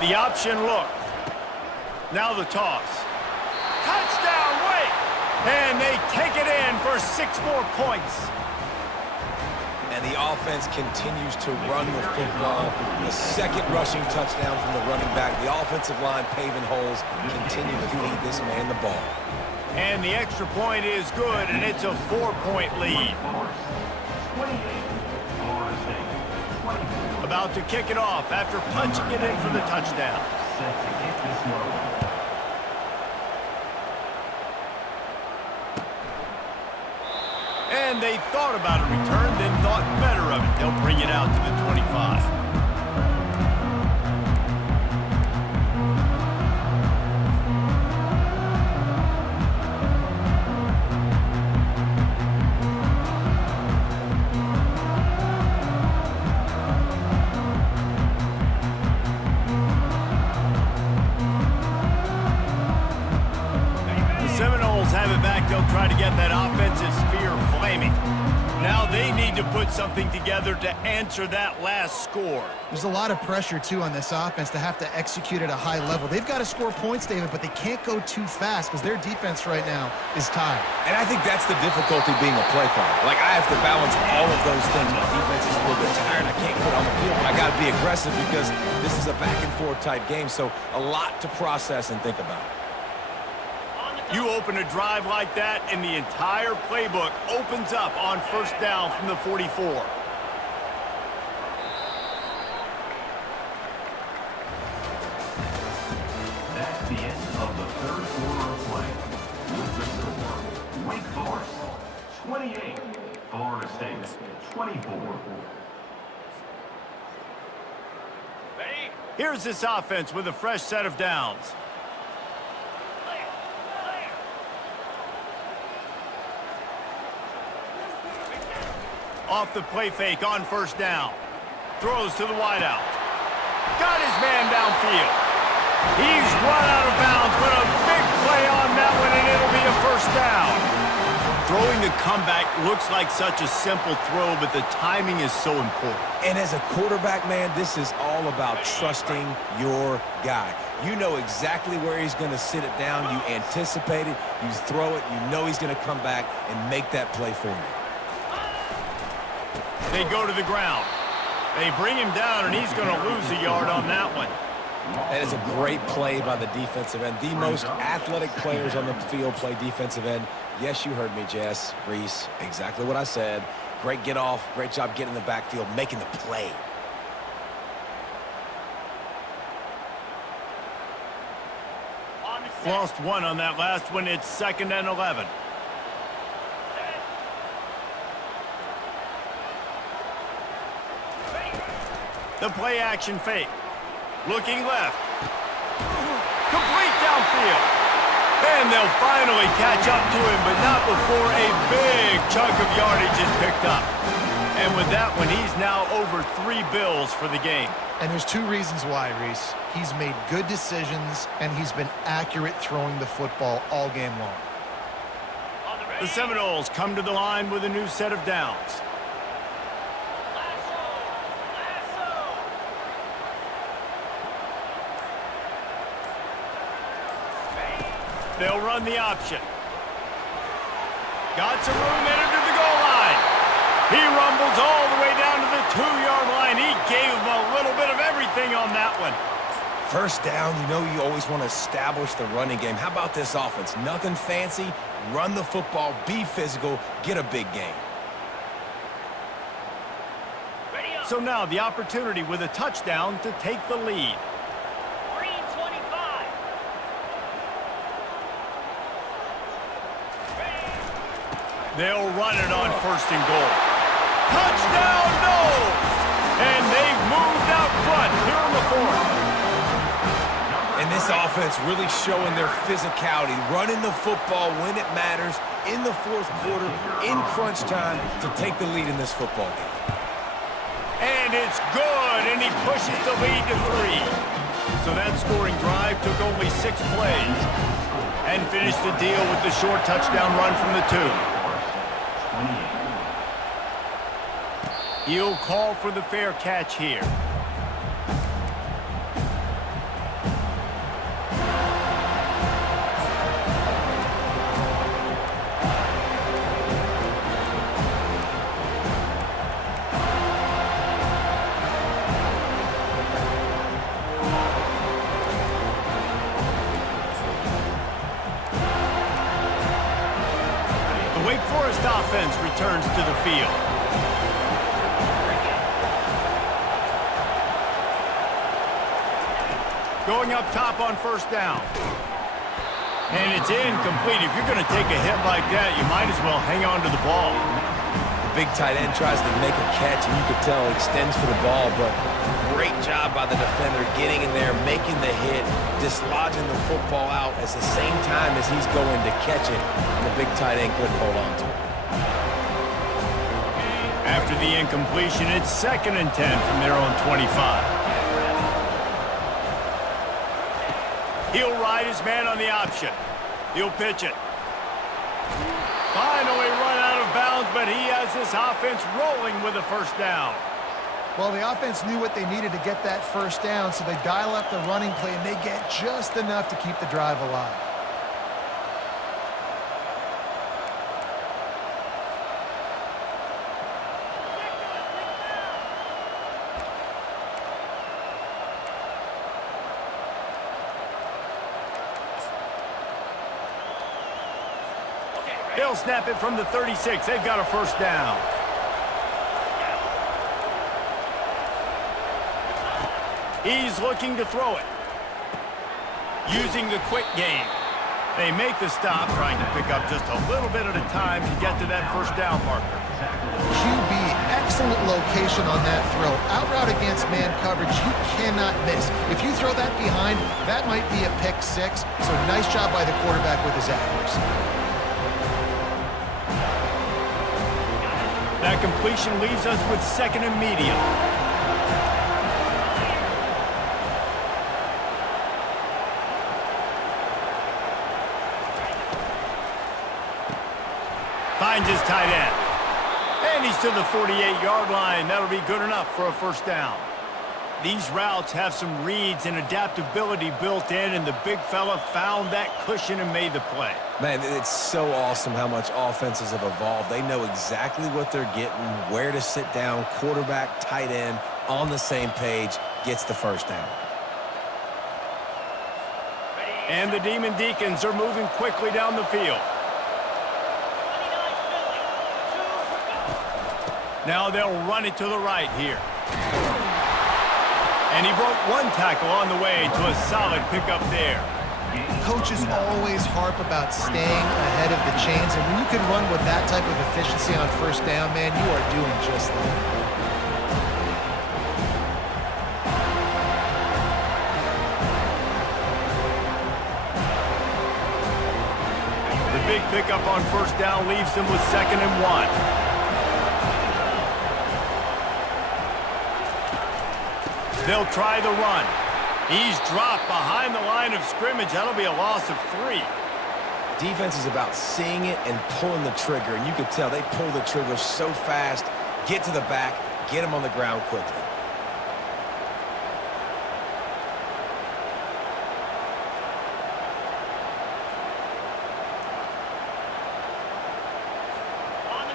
The option look. Now the toss. Touchdown, Wake! And they take it in for 6 more points. And the offense continues to run the football. The second rushing touchdown from the running back. The offensive line paving holes. Continue to feed this man the ball. And the extra point is good, and it's a 4-point lead. About to kick it off after punching it in for the touchdown. And they thought about a return, then thought better of it. They'll bring it out to the 25. Seminoles have it back. They'll try to get that offensive spear flat. claim it. Now they need to put something together to answer that last score. There's a lot of pressure, too, on this offense to have to execute at a high level. They've got to score points, David, but they can't go too fast because their defense right now is tired. And I think that's the difficulty being a play caller. Like, I have to balance all of those things. My defense is a little bit tired. I can't put on the field, but I got to be aggressive because this is a back-and-forth type game, so a lot to process and think about. You open a drive like that, and the entire playbook opens up on first down from the 44. That's the end of the third quarter of play. With the score, Wake Forest 28, Florida State 24. Here's this offense with a fresh set of downs. Off the play fake on first down. Throws to the wideout. Got his man downfield. He's run out of bounds, but a big play on that one, and it'll be a first down. Throwing the comeback looks like such a simple throw, but the timing is so important. And as a quarterback, man, this is all about trusting your guy. You know exactly where he's going to sit it down. You anticipate it. You throw it. You know he's going to come back and make that play for you. They go to the ground. They bring him down, and he's going to lose a yard on that one. That is a great play by the defensive end. The most athletic players on the field play defensive end. Yes, you heard me, Jess, Reese. Exactly what I said. Great get off. Great job getting in the backfield, making the play. Lost one on that last one. It's 2nd and 11. The play action fake. Looking left. Complete downfield. And they'll finally catch up to him, but not before a big chunk of yardage is picked up. And with that one, he's now over 3 bills for the game. And there's 2 reasons why, Reese. He's made good decisions, and he's been accurate throwing the football all game long. The Seminoles come to the line with a new set of downs. They'll run the option. Got some room in to the goal line. He rumbles all the way down to the 2-yard line. He gave him a little bit of everything on that one. First down, you know you always want to establish the running game. How about this offense? Nothing fancy. Run the football, be physical, get a big gain. So now the opportunity with a touchdown to take the lead. They'll run it on 1st and goal. Touchdown, no! And they've moved out front here in the 4th. And this offense really showing their physicality, running the football when it matters, in the 4th quarter, in crunch time, to take the lead in this football game. And it's good, and he pushes the lead to 3. So that scoring drive took only 6 plays and finished the deal with the short touchdown run from the 2. He'll call for the fair catch here. The Wake Forest offense returns to the field. Going up top on 1st down. And it's incomplete. If you're going to take a hit like that, you might as well hang on to the ball. The big tight end tries to make a catch, and you could tell extends for the ball, but great job by the defender getting in there, making the hit, dislodging the football out at the same time as he's going to catch it, and the big tight end couldn't hold on to it. After the incompletion, it's 2nd and 10 from their own 25. He'll ride his man on the option. He'll pitch it. Finally run out of bounds downs, but he has this offense rolling with a first down. Well, the offense knew what they needed to get that first down, so they dial up the running play, and they get just enough to keep the drive alive. They'll snap it from the 36. They've got a first down. He's looking to throw it. Using the quick game. They make the stop, trying to pick up just a little bit at a time to get to that first down marker. QB, excellent location on that throw. Out route against man coverage, you cannot miss. If you throw that behind, that might be a pick six. So nice job by the quarterback with his accuracy. That completion leaves us with second and medium. Finds his tight end. And he's to the 48-yard line. That'll be good enough for a first down. These routes have some reads and adaptability built in, and the big fella found that cushion and made the play. Man, it's so awesome how much offenses have evolved. They know exactly what they're getting, where to sit down, quarterback, tight end, on the same page, gets the first down. And the Demon Deacons are moving quickly down the field. Now they'll run it to the right here. And he broke one tackle on the way to a solid pickup there. Coaches always harp about staying ahead of the chains, and when you can run with that type of efficiency on first down, man, you are doing just that. The big pickup on first down leaves them with 2nd and 1. They'll try the run. He's dropped behind the line of scrimmage. That'll be a loss of 3. Defense is about seeing it and pulling the trigger, and you can tell they pull the trigger so fast, get to the back, get him on the ground quickly.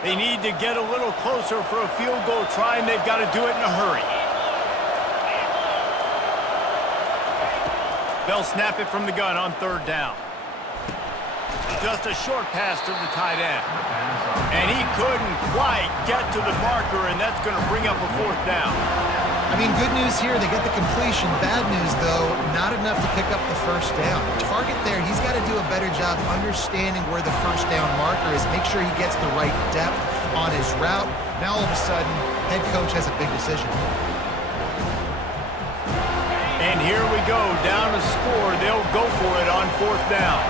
They need to get a little closer for a field goal try, and they've got to do it in a hurry. They'll snap it from the gun on 3rd down. Just a short pass to the tight end. And he couldn't quite get to the marker, and that's going to bring up a 4th down. I mean, good news here, they get the completion. Bad news, though, not enough to pick up the first down. The target there, he's got to do a better job understanding where the first down marker is, make sure he gets the right depth on his route. Now, all of a sudden, head coach has a big decision. And here we go, down to score. They'll go for it on 4th down.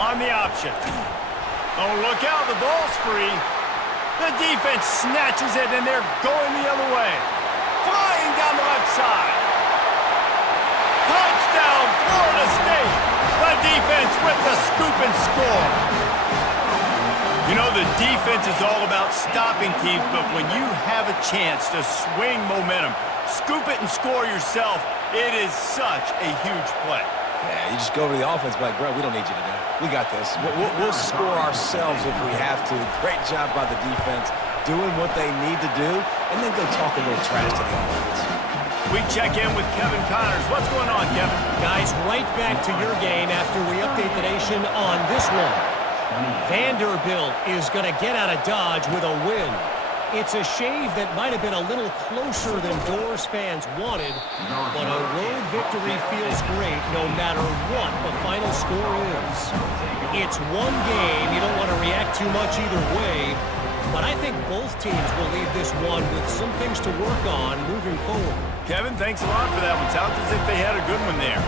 On the option. Oh, look out, the ball's free. The defense snatches it, and they're going the other way. Flying down the left side. Touchdown, Florida State. The defense with the scoop and score. You know, the defense is all about stopping teams, but when you have a chance to swing momentum, scoop it and score yourself, it is such a huge play. Yeah, you just go over to the offense, like, bro, we don't need you today. We got this. We'll score ourselves if we have to. Great job by the defense, doing what they need to do, and then go talk a little trash to the offense. We check in with Kevin Connors. What's going on, Kevin? Guys, right back to your game after we update the nation on this one. Vanderbilt is going to get out of Dodge with a win. It's a shave that might have been a little closer than Doors fans wanted, but a road victory feels great no matter what the final score is. It's one game. You don't want to react too much either way, but I think both teams will leave this one with some things to work on moving forward. Kevin, thanks a lot for that one. Sounds as if they had a good one there.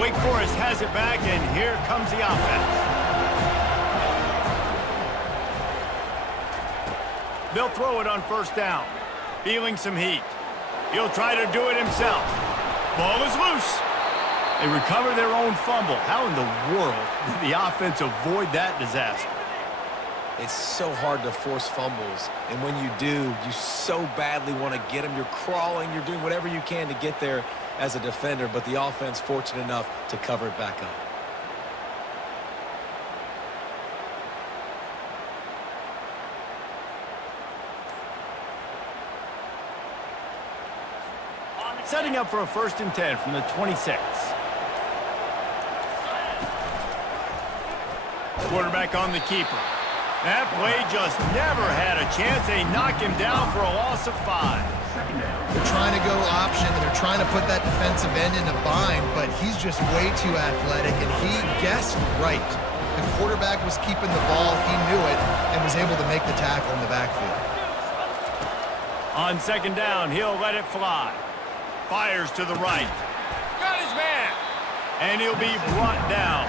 Wake Forest has it back, and here comes the offense. They'll throw it on 1st down. Feeling some heat. He'll try to do it himself. Ball is loose. They recover their own fumble. How in the world did the offense avoid that disaster? It's so hard to force fumbles, and when you do, you so badly want to get them. You're crawling, you're doing whatever you can to get there as a defender, but the offense fortunate enough to cover it back up. Setting up for a 1st and 10 from the 26. Quarterback on the keeper. That play just never had a chance. They knock him down for a loss of 5. They're trying to go option, and they're trying to put that defensive end in a bind, but he's just way too athletic, and he guessed right. The quarterback was keeping the ball. He knew it and was able to make the tackle in the backfield. On 2nd down, he'll let it fly. Fires to the right. Got his man. And he'll be brought down.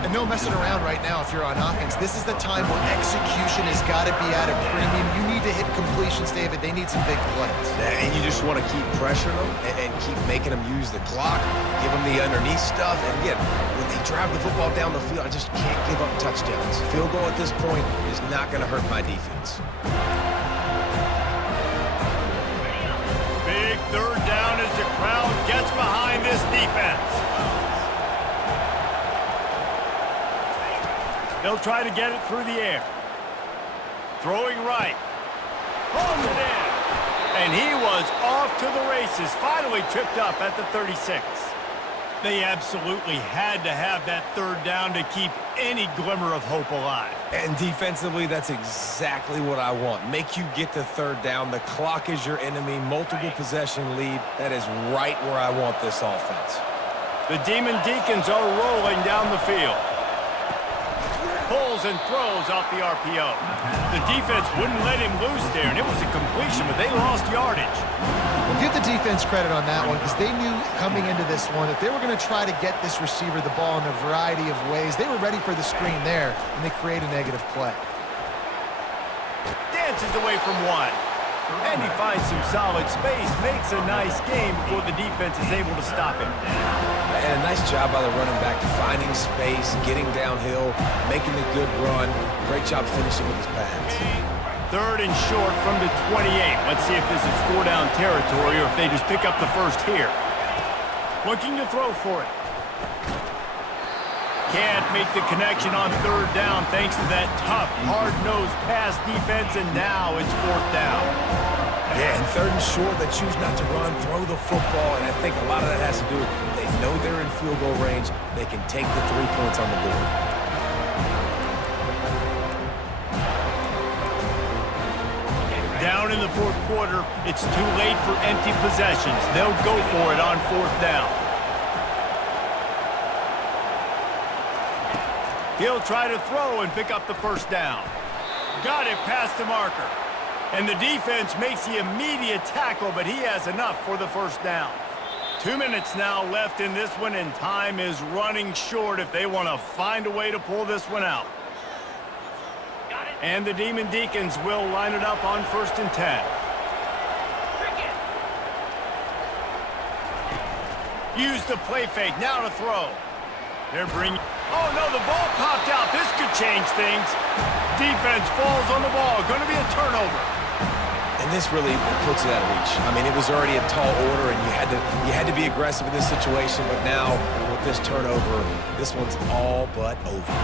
And no messing around right now if you're on offense. This is the time where execution has got to be at a premium. You need to hit completions, David. They need some big plays. And you just want to keep pressuring them and keep making them use the clock, give them the underneath stuff. And again, when they drive the football down the field, I just can't give up touchdowns. Field goal at this point is not going to hurt my defense. Big 3rd down as the crowd gets behind this defense. They'll try to get it through the air. Throwing right. Holds it in. And he was off to the races. Finally tripped up at the 36. They absolutely had to have that 3rd down to keep any glimmer of hope alive. And defensively, that's exactly what I want. Make you get to 3rd down. The clock is your enemy. Multiple possession lead. That is right where I want this offense. The Demon Deacons are rolling down the field. Pulls and throws off the RPO. The defense wouldn't let him loose there, and it was a completion, but they lost yardage. Well, give the defense credit on that one because they knew coming into this one that they were going to try to get this receiver the ball in a variety of ways. They were ready for the screen there, and they create a negative play. Dances away from one. And he finds some solid space, makes a nice game before the defense is able to stop him. And a nice job by the running back, finding space, getting downhill, making a good run. Great job finishing with his pads. 3rd and short from the 28. Let's see if this is 4-down territory or if they just pick up the 1st here. Looking to throw for it. Can't make the connection on 3rd down thanks to that tough, hard-nosed pass defense, and now it's 4th down. Yeah, and 3rd and short, they choose not to run, throw the football, and I think a lot of that has to do with they know they're in field goal range. They can take the 3 points on the board. Down in the 4th quarter, it's too late for empty possessions. They'll go for it on 4th down. He'll try to throw and pick up the 1st down. Got it past the marker. And the defense makes the immediate tackle, but he has enough for the 1st down. 2 minutes now left in this one, and time is running short if they want to find a way to pull this one out. And the Demon Deacons will line it up on 1st and 10. Use the play fake, now to throw. They're bringing... Oh, no, the ball popped out. This could change things. Defense falls on the ball. Going to be a turnover. And this really puts it out of reach. I mean, it was already a tall order, and you had to be aggressive in this situation. But now, with this turnover, this one's all but over.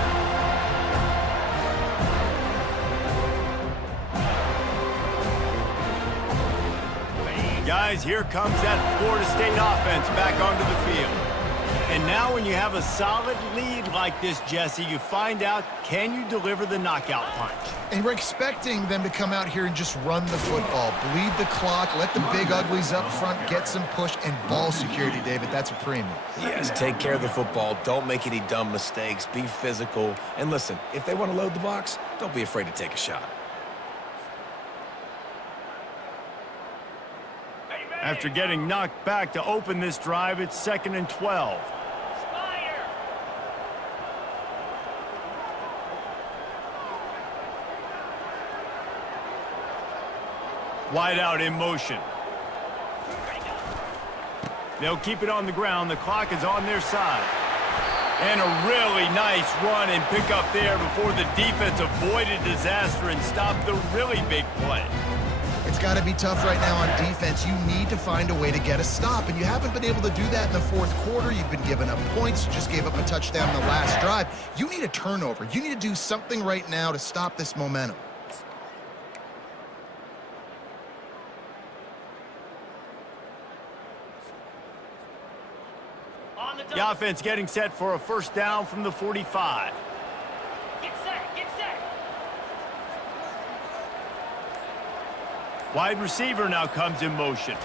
Guys, here comes that Florida State offense back onto the field. And now when you have a solid lead like this, Jesse, you find out, can you deliver the knockout punch? And we're expecting them to come out here and just run the football, bleed the clock, let the big uglies up front get some push, and ball security, David. That's a premium. Yes, take care of the football. Don't make any dumb mistakes. Be physical. And listen, if they want to load the box, don't be afraid to take a shot. After getting knocked back to open this drive, it's 2nd and 12. Wide out in motion. They'll keep it on the ground. The clock is on their side. And a really nice run and pick up there before the defense avoided disaster and stopped the really big play. It's got to be tough right now on defense. You need to find a way to get a stop, and you haven't been able to do that in the fourth quarter. You've been giving up points. You just gave up a touchdown in the last drive. You need a turnover. You need to do something right now to stop this momentum. The offense getting set for a first down from the 45. Get set, get set. Wide receiver now comes in motion.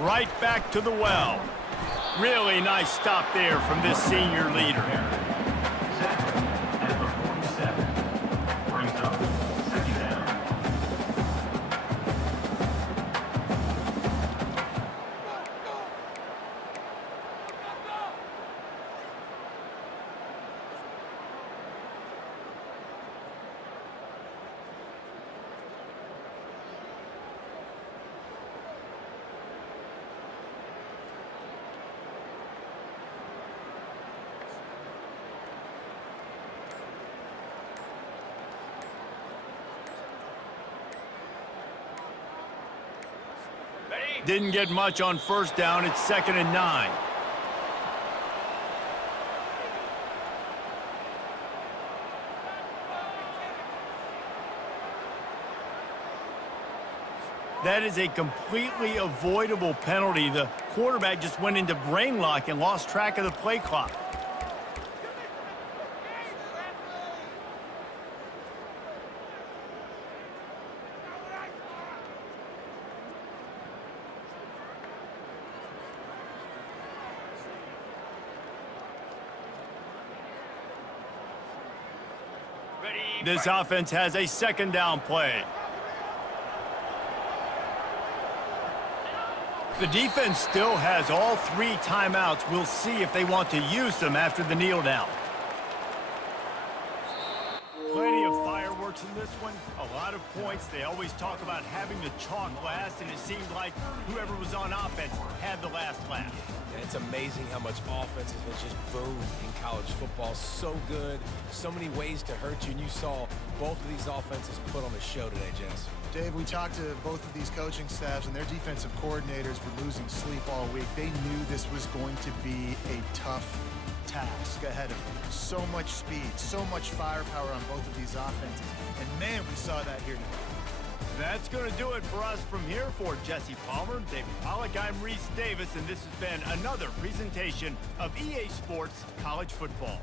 Right back to the well. Really nice stop there from this senior leader. At the 47. Brings up second down. Didn't get much on first down. It's 2nd and 9. That is a completely avoidable penalty. The quarterback just went into brain lock and lost track of the play clock. This offense has a 2nd down play. The defense still has all 3 timeouts. We'll see if they want to use them after the kneel down. Plenty of fireworks in this one. A lot of points. They always talk about having the chalk last, and it seemed like whoever was on offense had the last laugh. And it's amazing how much offense has been just boomed in college football. So good, so many ways to hurt you, and you saw both of these offenses put on a show today, Jess. Dave, we talked to both of these coaching staffs, and their defensive coordinators were losing sleep all week. They knew this was going to be a tough task ahead of them. So much speed, so much firepower on both of these offenses. And man, we saw that here today. That's going to do it for us from here. For Jesse Palmer, David Pollack, I'm Reese Davis, and this has been another presentation of EA Sports College Football.